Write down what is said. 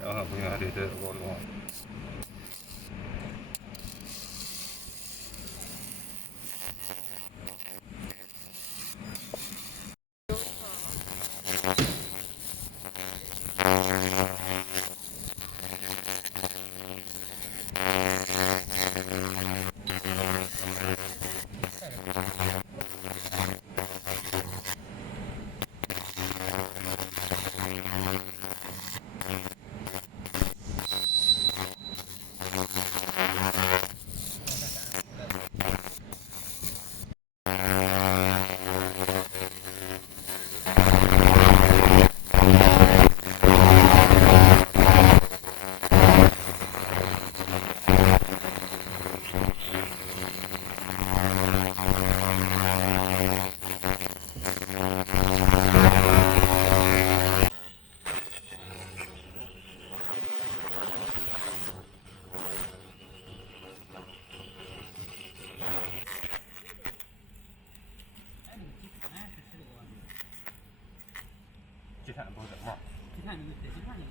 Ja, prima di te, buono. Ci fanno un po' da mo. Ci fanno queste, ci fanno